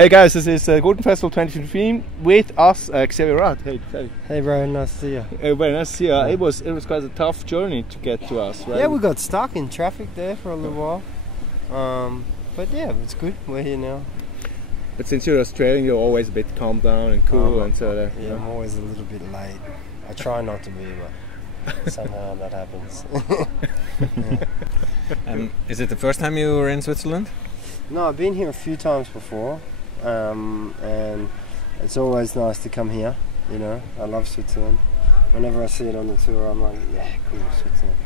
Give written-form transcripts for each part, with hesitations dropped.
Hey guys, this is Gurtenfestival 2015 with us, XAVIER RUDD. Hey, Xavier. Hey bro, nice to see you. Very nice to see you. It was quite a tough journey to get to us, right? Yeah, we got stuck in traffic there for a little while. But yeah, it's good. We're here now. But since you're Australian, you're always a bit calm down and cool, and so that. Yeah, I'm always a little bit late. I try not to be, but somehow that happens. Yeah. Is it the first time you were in Switzerland? No, I've been here a few times before, and it's always nice to come here. You know, I love Switzerland. Whenever I see it on the tour, I'm like, yeah, cool, Switzerland.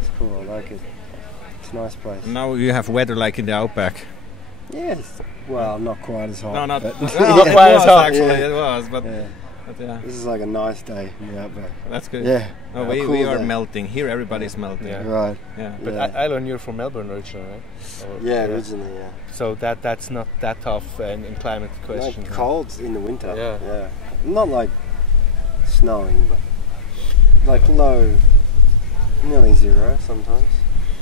It's cool. I like it. It's a nice place. Now you have weather like in the outback. Yes. Well, not quite as hot. No, not, but not quite as hot. Actually, yeah. it was, but yeah. Yeah. This is like a nice day in the outback. That's good. Yeah. Oh, we are melting. Here everybody's melting. Yeah. Right. Yeah. But I learned you're from Melbourne originally, right? Yeah, originally, yeah. So that's not that tough in climate question. Like cold in the winter. Yeah. Yeah. Not like snowing, but like low, nearly zero sometimes.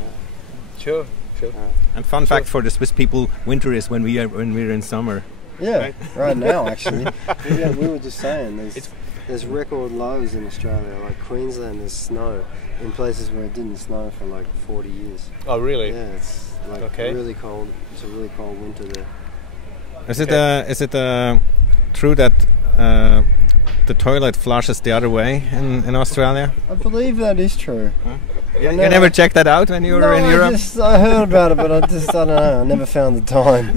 Yeah. Sure. Sure. And fun fact for the Swiss people, winter is when we're in summer. Yeah, right now actually. We were just saying there's record lows in Australia. Like Queensland, there's snow in places where it didn't snow for like 40 years. Oh really? Yeah, it's like really cold. It's a really cold winter there. Is it true that the toilet flushes the other way in Australia? I believe that is true. Huh? You never checked that out when you were in Europe? I heard about it, but I don't know. I never found the time.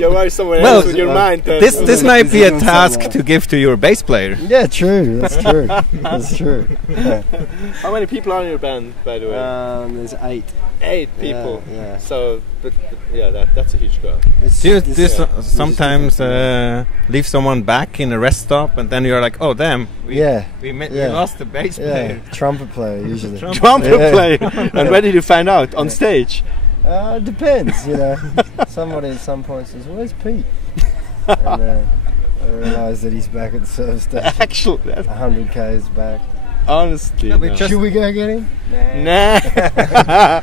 You're somewhere else with your mind. This might be a task to give to your bass player. Yeah, true. That's true. That's true. Yeah. How many people are in your band, by the way? There's 8. 8 people. Yeah. So, but yeah, that's a huge crowd. Do you sometimes leave someone back in a rest stop, and then you're like, oh damn, we lost the bass player. Trumpet player usually. Trumpet player. And where did you find out? On stage? It depends, you know. Somebody at some point says, "Where's Pete?" And I realise that he's back at the service station. Actually, 100 k's back. Honestly, should we go get him? Nah.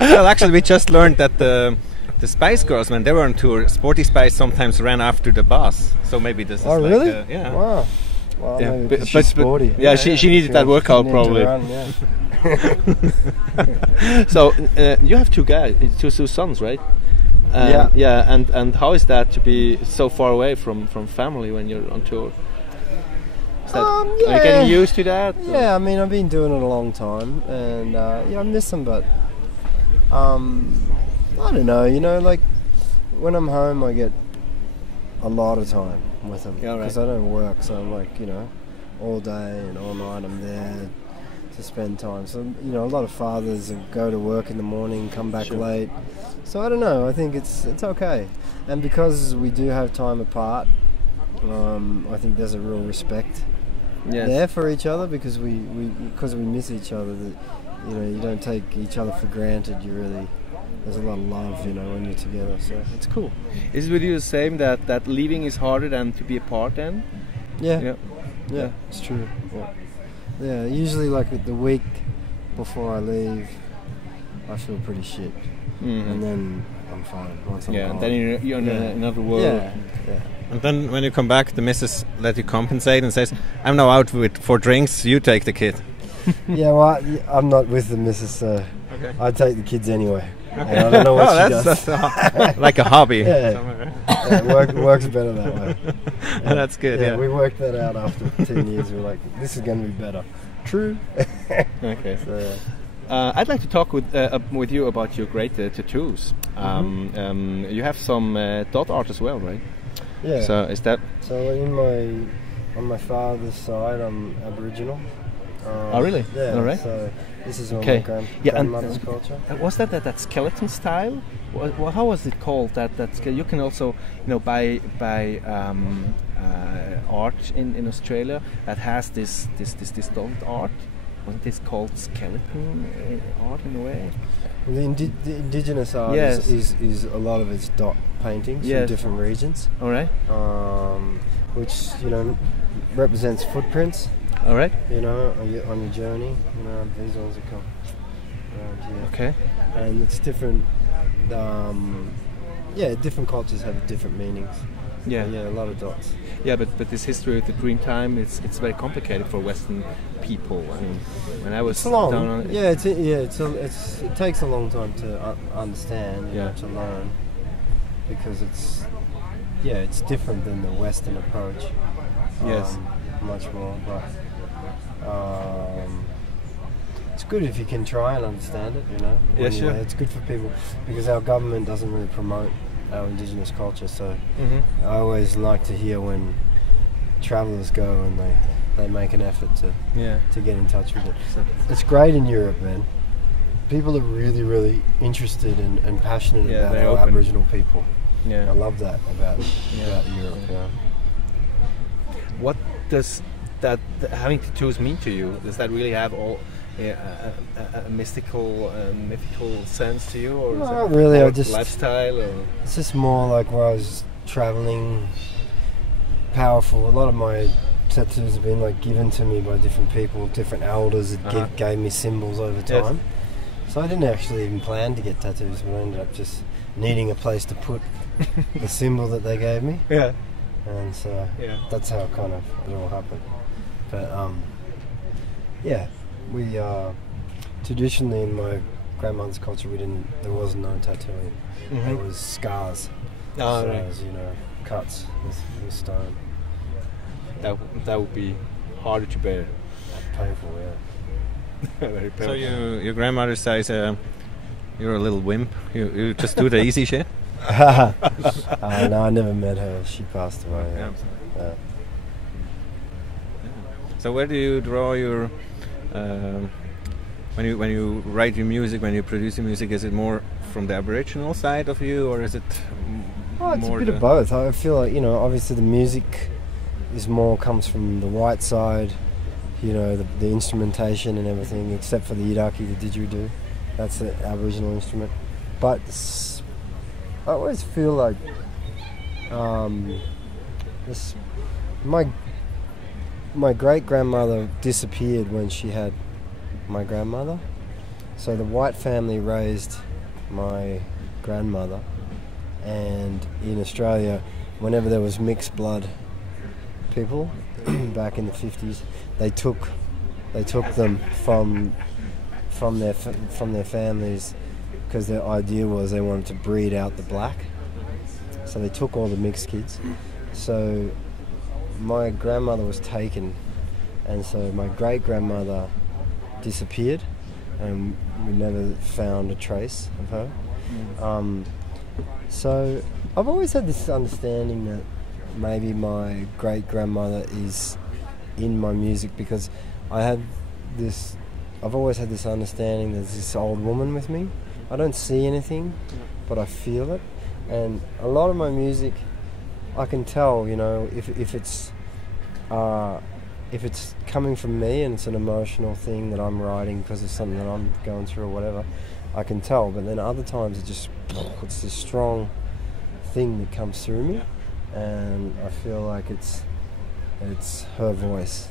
Well, actually, we just learned that the Spice Girls, when they were on tour, Sporty Spice sometimes ran after the bus. So maybe this is really? Like yeah. Wow. Well, yeah, maybe she's sporty. Yeah, she needed that workout probably. So you have 2 sons, right? Yeah. And how is that to be so far away from family when you're on tour? Are you getting used to that? Yeah, I mean, I've been doing it a long time, and I miss them, but I don't know. You know, like when I'm home, I get a lot of time with them because I don't work, so I'm like, you know, all day and all night I'm there to spend time. So, you know, a lot of fathers go to work in the morning, come back late. So I don't know, I think it's okay. And because we do have time apart, I think there's a real respect there for each other because we miss each other. That, you know, you don't take each other for granted. You really, there's a lot of love, you know, when you're together. So it's cool. Is it with you the same that leaving is harder than to be apart then? Yeah, it's true. Yeah, usually like the week before I leave, I feel pretty shit, and then I'm fine. Once I'm gone. And then you're in another world. Yeah. And then when you come back, the missus let you compensate and says, "I'm now out for drinks. You take the kid." Yeah, well, I'm not with the missus, so I take the kids anyway. Okay. I don't know what she does. That's like a hobby. It works better that way. Yeah. That's good. Yeah, we worked that out after 10 years. We're like, this is going to be better. True. Okay. So, I'd like to talk with you about your great tattoos. You have some dot art as well, right? Yeah. So is that? So on my father's side, I'm Aboriginal. Oh really? Yeah. All right. So this is all my grandmother's culture. Was that skeleton style? How was it called? That you can also, you know, buy art in Australia that has this dot art. Wasn't this called skeleton art in a way? Well, the indigenous art is a lot of it's dot paintings from different regions. All right. Which, you know, represents footprints. All right. You know, on your journey. You know, these ones that come around here. Okay. And it's different yeah, different cultures have different meanings. Yeah, yeah, a lot of dots. Yeah, but this history of the green time, it's very complicated for Western people. I mean, when I was it's long. down on it, it takes a long time to understand, to learn, because it's different than the Western approach. Yes, much more, but it's good if you can try and understand it. Yeah, sure. It's good for people because our government doesn't really promote our indigenous culture, so I always like to hear when travellers go and they make an effort to get in touch with it. So it's great in Europe, man. People are really, really interested and passionate about our Aboriginal people. Yeah, I love that about Europe. Yeah. What does that having tattoos mean to you? Does that really have all a mystical, mythical sense to you, or is not really? I just lifestyle, or it's just more like where I was traveling. Powerful. A lot of my tattoos have been like given to me by different people, different elders that gave me symbols over time. Yes. So I didn't actually even plan to get tattoos, but I ended up just needing a place to put the symbol that they gave me. Yeah. And so that's how kind of it all happened. But we traditionally in my grandmother's culture there was no tattooing. There was scars. Oh, so right. Cuts with stone. That would be harder to bear. Painful, yeah. Very painful. So your grandmother says you're a little wimp. You just do the easy shit. No, I never met her. She passed away. Yeah. So where do you draw your when you write your music, when you produce your music? Is it more from the Aboriginal side of you, or is it it's a bit of both. I feel like obviously the music comes from the white side, the instrumentation and everything, except for the iraki, the didgeridoo. That's the Aboriginal instrument. But I always feel like my great-grandmother disappeared when she had my grandmother. So the white family raised my grandmother, and in Australia, whenever there was mixed blood people back in the 50s, they took them from their families, because their idea was they wanted to breed out the black. So they took all the mixed kids. So my grandmother was taken, and so my great-grandmother disappeared, and we never found a trace of her. So I've always had this understanding that maybe my great-grandmother is in my music, because I've always had this understanding that there's this old woman with me. I don't see anything, but I feel it. And a lot of my music, I can tell, if it's coming from me and it's an emotional thing that I'm writing because of something that I'm going through or whatever, I can tell. But then other times it's this strong thing that comes through me, and I feel like it's her voice,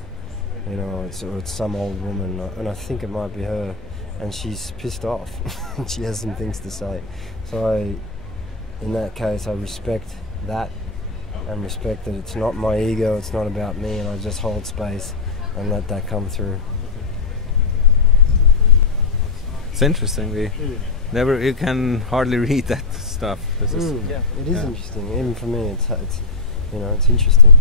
or it's some old woman, and I think it might be her, and she's pissed off and she has some things to say. So in that case, I respect that, and respect that it's not my ego, it's not about me, and I just hold space and let that come through. It's interesting. You can hardly read that stuff. It is interesting. Even for me, it's interesting.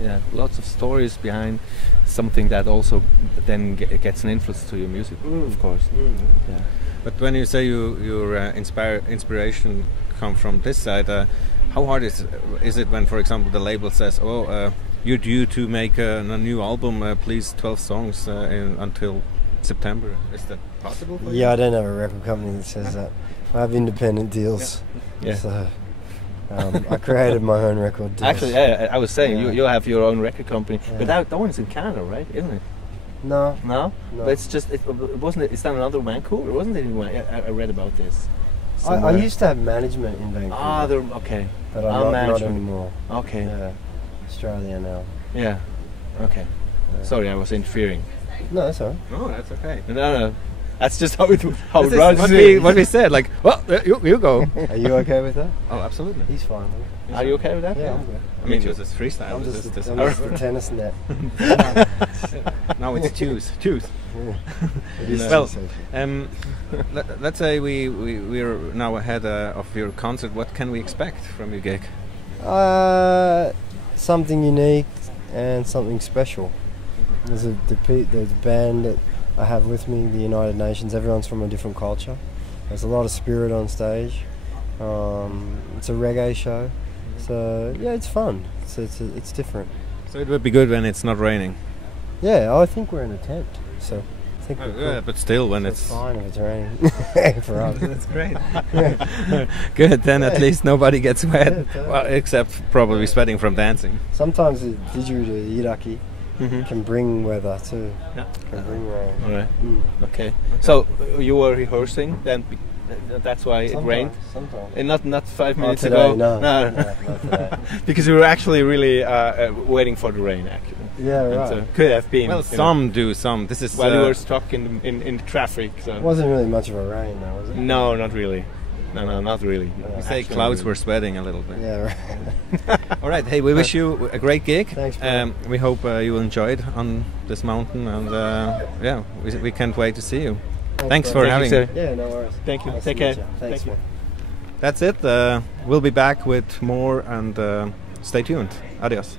Yeah, lots of stories behind something that also then gets an influence to your music, of course. Yeah. But when you say your inspiration come from this side, how hard is it when, for example, the label says, you're due to make a new album, please 12 songs until September? Is that possible for you? Yeah, I don't have a record company that says that. I have independent deals. Yeah. So I created my own record deals. Actually, I was saying, you have your own record company, but that one's in Canada, right? Isn't it? No. But it's just, it's not another Vancouver, wasn't it? I read about this. I used to have management in Vancouver. Okay. But I'm not anymore. Okay. Yeah. Australia now. Yeah. Okay. Sorry, I was interfering. No, that's all right. No, that's okay. No. That's just how it This is what we said. Like, well, you go. Are you okay with that? Oh, absolutely. He's fine. Are you okay with that? Yeah, I'm good. I mean, this is freestyle. I'm This just, is I'm just the tennis net. now it's choose. Yeah. Well, let's say we're now ahead of your concert. What can we expect from your gig? Something unique and something special. There's the band that I have with me, the United Nations. Everyone's from a different culture. There's a lot of spirit on stage. It's a reggae show, so yeah, it's fun. It's different. So it would be good when it's not raining. Yeah, I think we're in a tent, so I think we're Yeah, good. but still, when It's it's fine if it's raining for us. That's great. Good, then at least nobody gets wet. Yeah, totally. Well, except probably sweating from dancing. Sometimes the didgeridoo, iraki, Mhm. can bring weather too. Yeah. Can bring rain. All right. Okay. So you were rehearsing then. That's why it rained. Sometimes. And not 5 minutes today, ago. no. No. Not today. Because we were actually really waiting for the rain. Actually. Yeah, And, right. could have been. Well, some do, some. This is While we were stuck in traffic. So. It wasn't really much of a rain though, was it? No, not really. No, not really. we say clouds were sweating a little bit. Yeah, right. All right. Hey, we wish you a great gig. Thanks, bro. We hope you enjoy it on this mountain, and yeah, we can't wait to see you. Thanks bro. for Thank having you, me. sir. Yeah, no worries. Thank you. Nice Take to meet care. you. Thanks, Thank you. man. That's it. We'll be back with more, and stay tuned. Adios.